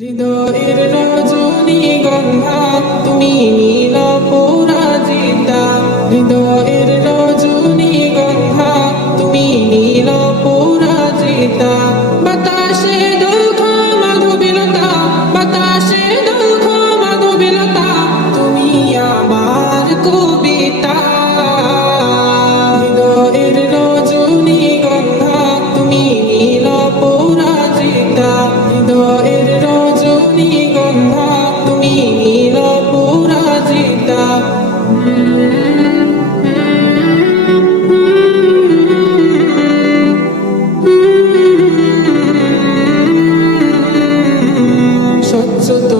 হৃদয়ের রজনীগন্ধা তুমি নীল পরাজিতা, হৃদয়ের রজনীগন্ধা তুমি নীল পরাজিতা। বাতাসে দুঃখ মাধবীলতা, বাতাসে দুঃখ মাধবীলতা, তুমি আমার কবিতা। হৃদয়ের রজনীগন্ধা তুমি নীল পরাজিতা, হৃদয়ের রজনীগন্ধা তুমি নীল পরাজিতা। স্বচ্ছ তো